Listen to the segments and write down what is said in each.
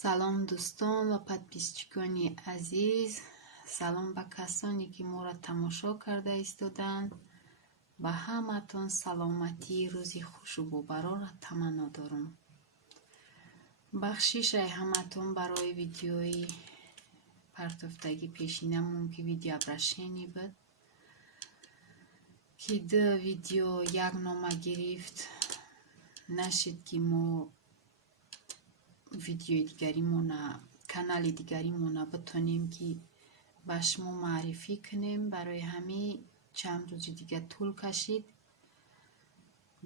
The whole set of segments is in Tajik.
салом дӯстон ва подписчикони азиз, салом ба касоне ки моро тамошо карда истоданд. Ба ҳаматон саломатии рӯзи хушу бубароро таманно дорам. Бахшишай ҳаматон барои видеои партофтаги пешинамон ки видео обращение буд ки ду видео як нома гирифт. Нашид ки мо видеои дигаримона, канали дигаримона битонем ки ба шумо маърифӣ кунем. Барои ҳамин чанд рӯзи дига тӯл кашид.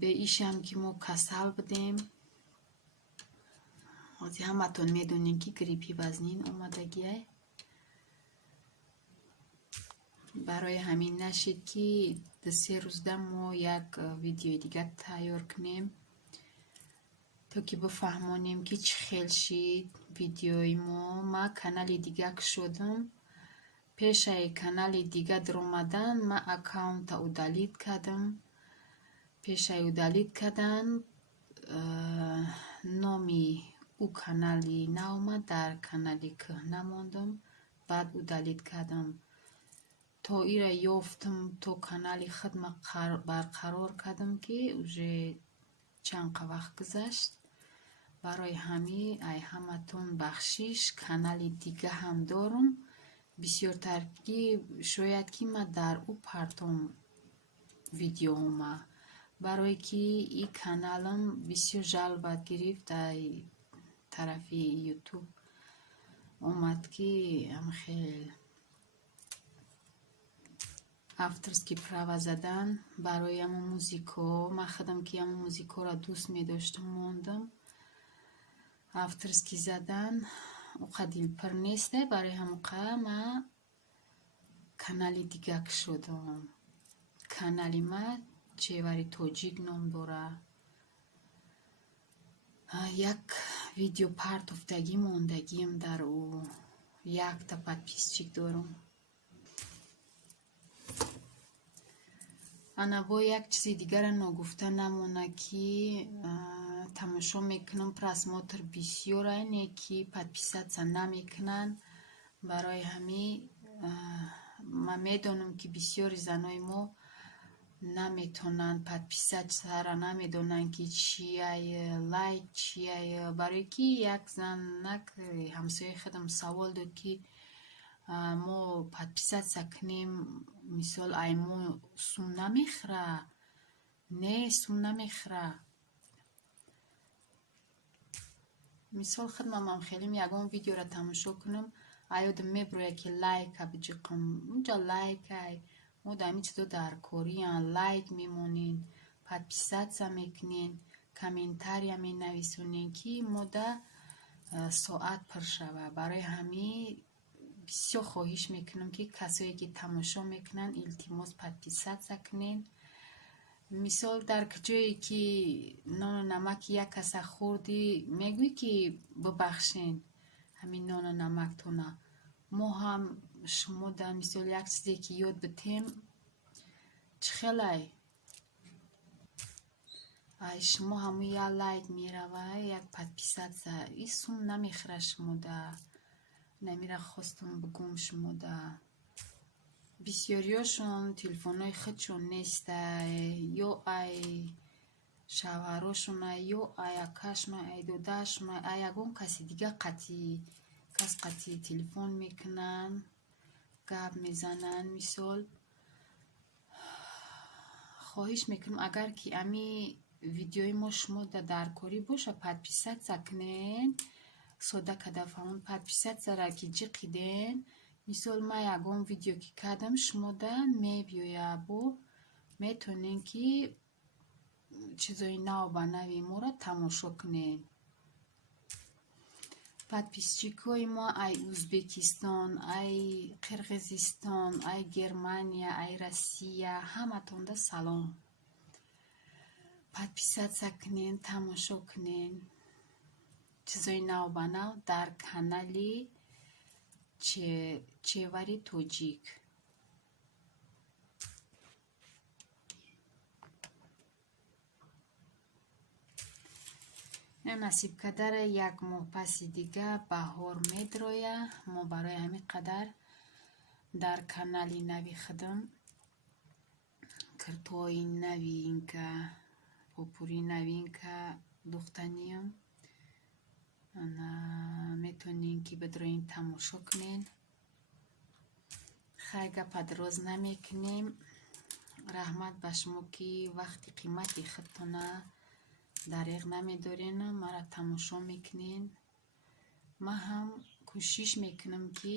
Бе ишам ки мо касал будем. ҳозир ҳаматон медонем ки гриппи вазнин омадагиай. Барои ҳамин нашид ки ду-се рӯзда мо як видеои дига тайёр кунем, то ки бифаҳмонем ки чӣ хел шид видеои мо. Ма канали дига кушодам. Пешаи канали дига диромадан ма аккаунта удалит кардам. Пешаи удалит кардан номи ӯ канали наомад, дар канали кӯҳна мондам. Баъд удалит кардам. То ира ёфтам, то канали худма барқарор кардам ки уже чанд вақт гузашт. Барои ҳамин ай ҳаматон бахшиш, канали дига ҳам дорам. Бисёртар ки шояд ки ма дар ӯ партом видеоҳома, барое ки и каналам бисёр жалбат гирифт. дар тарафи ютуб омад ки хел авторски права задан барои ҳамон музико. Ман худам ки ҳамон музикоро дӯст медоштам, мондам. Авторски задан уқа дилпир несте. Барои ҳамуқа ма канали дига кушодам. Канали ма Чевари тоҷик ном дорад. Як видео партофтагӣ мондагиам дар ӯ. Якта подписчик дорам. ана бо як чизи дигара ногуфта намона ки тамошо мекунам просмотр бисёр айне ки подписатся намекунанд. Барои ҳамин ман медонам ки бисёри занои мо наметонанд подписатсара, намедонанд ки чияй лайк чияй. Барое ки як занак ҳамсояи худам савол дод ки мо подписатся кунем, мисол ай мо сум намехӯра? Не, сум намехӯра. Мисол худмам хелим ягон видеоро тамошо кунам, аёдам мебирояд ки лайка биҷиқам. Унҷа лайкай. Мо дар ҳамин чизо дар кориян. Лайк мемонен, подписатся мекунен, комментария менависонен ки мода соат пур шава. Барои ҳамин бисёр хоҳиш мекунам ки касое ки тамошо мекунанд илтимос подписатся кунен. Мисол дар куҷое ки нону намаки як каса хӯрдӣ, мегӯӣ ки бибахшен ҳамин нону намактона. Мо ҳам шумо дар мисол як чизе ки ёд битем, чӣ хелай? Ай шумо ҳамун як лайк мерава, як подписатся. И сум намехӯра шумо да. Намира хостам бигӯм шумо да. Бисёриёшон телефонҳои худшон нестай. Ё ай шавҳарошонай, ё ай акашонай, ай додаашонай, ай ягон каси дига қатъи телефон мекунанд, гап мезананд. Мисол хоҳиш мекунам агар ки ами видеои мо шумо дар корӣ боша, подписатся кунен. Сода карда фаҳмон подписатсара ки ҷиқиден. Мисол ман ягон видео ки кардам, шумо да мебиёя бо метонен ки чизои нав ба нави моро тамошо кунен. Подписчикои мо ай Узбекистон, ай Қирғизистон, ай Германия, ай Россия, ҳаматонда салом. Подписатся кунен, тамошо кунен чизои нав ба нав дар канали Чевари тоҷик. насиб кадара як моҳ паси дига баҳор медроя. мо барои ҳамин қадар дар канали нави худам киртои новинка, попури новинка духтаниям. метонин ки бидроин тамошо кунен. хай гапа дроз намекунем. раҳмат ба шумо ки вақти қимати худтона дариғ намедорен, мара тамошо мекунен. ман ҳам кӯшиш мекунам ки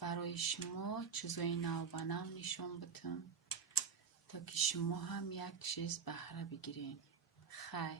барои шумо чизои нав ба нав нишон бидам, то ки шумо ҳам як чиз баҳра бигирен. хай